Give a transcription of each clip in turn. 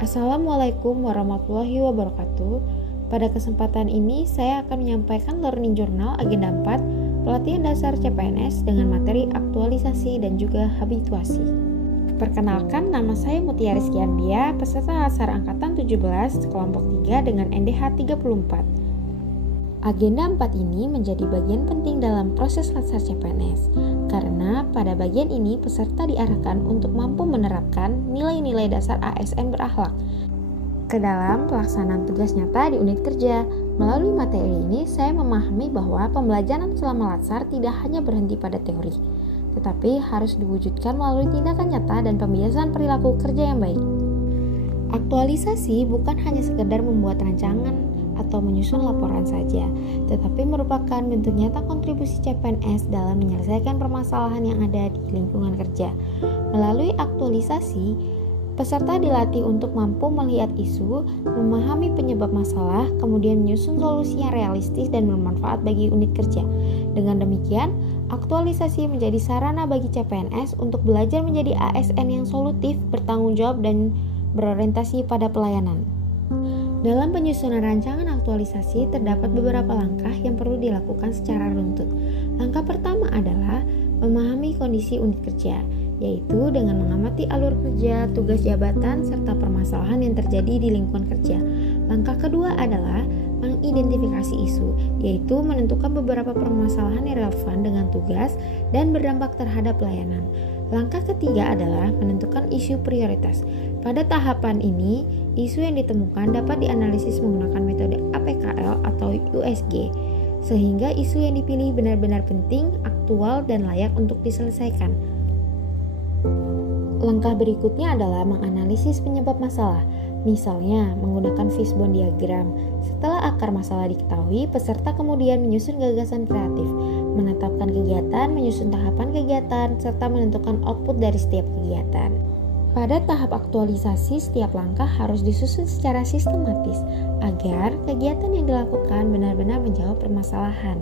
Assalamualaikum warahmatullahi wabarakatuh. Pada kesempatan ini saya akan menyampaikan Learning Journal Agenda 4 Pelatihan Dasar CPNS dengan materi aktualisasi dan juga habituasi. Perkenalkan, nama saya Mutiara Rizkiandia, peserta Latsar Angkatan 17 kelompok 3 dengan NDH 34. Agenda 4 ini menjadi bagian penting dalam proses Latsar CPNS karena pada bagian ini peserta diarahkan untuk mampu menerapkan nilai-nilai dasar ASN berakhlak ke dalam pelaksanaan tugas nyata di unit kerja. Melalui materi ini, saya memahami bahwa pembelajaran selama Latsar tidak hanya berhenti pada teori, tetapi harus diwujudkan melalui tindakan nyata dan pembiasaan perilaku kerja yang baik. Aktualisasi bukan hanya sekedar membuat rancangan atau menyusun laporan saja, tetapi merupakan bentuk nyata kontribusi CPNS dalam menyelesaikan permasalahan yang ada di lingkungan kerja. Melalui aktualisasi, peserta dilatih untuk mampu melihat isu, memahami penyebab masalah, kemudian menyusun solusi yang realistis dan bermanfaat bagi unit kerja. Dengan demikian, aktualisasi menjadi sarana bagi CPNS untuk belajar menjadi ASN yang solutif, bertanggung jawab, dan berorientasi pada pelayanan. Dalam penyusunan rancangan aktualisasi, terdapat beberapa langkah yang perlu dilakukan secara runtut. Langkah pertama adalah memahami kondisi unit kerja, yaitu dengan mengamati alur kerja, tugas jabatan, serta permasalahan yang terjadi di lingkungan kerja. Langkah kedua adalah mengidentifikasi isu, yaitu menentukan beberapa permasalahan yang relevan dengan tugas dan berdampak terhadap pelayanan. Langkah ketiga adalah menentukan isu prioritas. Pada tahapan ini, isu yang ditemukan dapat dianalisis menggunakan metode APKL atau USG, sehingga isu yang dipilih benar-benar penting, aktual, dan layak untuk diselesaikan. Langkah berikutnya adalah menganalisis penyebab masalah, misalnya menggunakan fishbone diagram. Setelah akar masalah diketahui, peserta kemudian menyusun gagasan kreatif, menetapkan kegiatan, menyusun tahapan kegiatan, serta menentukan output dari setiap kegiatan. Pada tahap aktualisasi, setiap langkah harus disusun secara sistematis agar kegiatan yang dilakukan benar-benar menjawab permasalahan.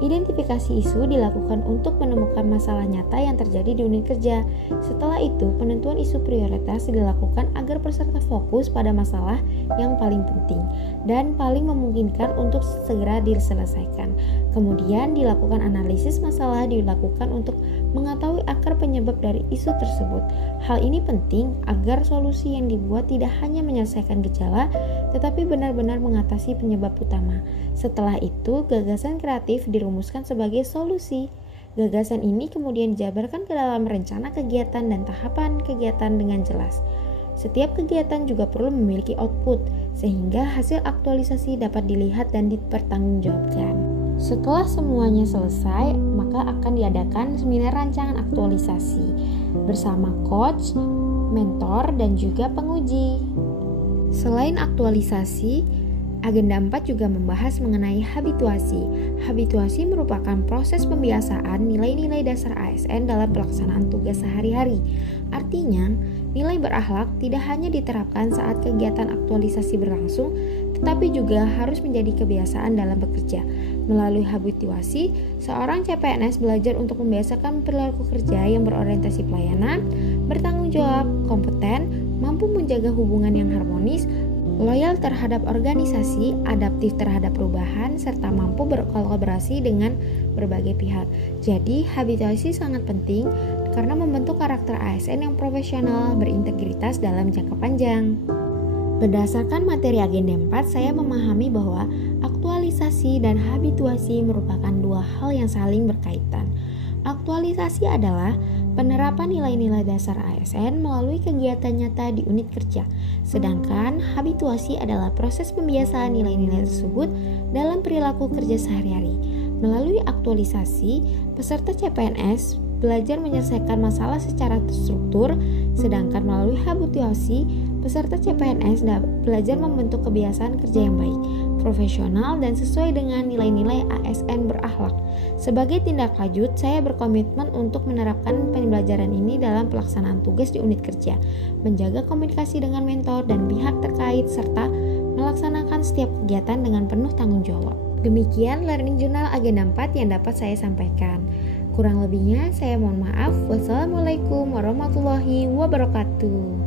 Identifikasi isu dilakukan untuk menemukan masalah nyata yang terjadi di unit kerja. Setelah itu, penentuan isu prioritas dilakukan agar peserta fokus pada masalah yang paling penting dan paling memungkinkan untuk segera diselesaikan. Kemudian dilakukan analisis masalah dilakukan untuk mengetahui akar penyebab dari isu tersebut. Hal ini penting agar solusi yang dibuat tidak hanya menyelesaikan gejala, tetapi benar-benar mengatasi penyebab utama. Setelah itu, gagasan kreatif dirumuskan sebagai solusi. Gagasan ini kemudian dijabarkan ke dalam rencana kegiatan dan tahapan kegiatan dengan jelas. Setiap kegiatan juga perlu memiliki output, sehingga hasil aktualisasi dapat dilihat dan dipertanggungjawabkan. Setelah semuanya selesai, maka akan diadakan seminar rancangan aktualisasi bersama coach, mentor, dan juga penguji. Selain aktualisasi, Agenda 4 juga membahas mengenai habituasi. Habituasi merupakan proses pembiasaan nilai-nilai dasar ASN dalam pelaksanaan tugas sehari-hari. Artinya, nilai berakhlak tidak hanya diterapkan saat kegiatan aktualisasi berlangsung, tetapi juga harus menjadi kebiasaan dalam bekerja. Melalui habituasi, seorang CPNS belajar untuk membiasakan perilaku kerja yang berorientasi pelayanan, bertanggung jawab, kompeten, mampu menjaga hubungan yang harmonis, loyal terhadap organisasi, adaptif terhadap perubahan, serta mampu berkolaborasi dengan berbagai pihak. Jadi, habituasi sangat penting karena membentuk karakter ASN yang profesional, berintegritas dalam jangka panjang. Berdasarkan materi agenda 4, saya memahami bahwa aktualisasi dan habituasi merupakan dua hal yang saling berkaitan. Aktualisasi adalah penerapan nilai-nilai dasar ASN melalui kegiatan nyata di unit kerja. Sedangkan habituasi adalah proses pembiasaan nilai-nilai tersebut dalam perilaku kerja sehari-hari. Melalui aktualisasi, peserta CPNS belajar menyelesaikan masalah secara terstruktur, sedangkan melalui habituasi, peserta CPNS belajar membentuk kebiasaan kerja yang baik, profesional, dan sesuai dengan nilai-nilai ASN berakhlak. Sebagai tindak lanjut, saya berkomitmen untuk menerapkan pembelajaran ini dalam pelaksanaan tugas di unit kerja, menjaga komunikasi dengan mentor dan pihak terkait, serta melaksanakan setiap kegiatan dengan penuh tanggung jawab. Demikian Learning Journal Agenda 4 yang dapat saya sampaikan. Kurang lebihnya saya mohon maaf. Wassalamualaikum warahmatullahi wabarakatuh.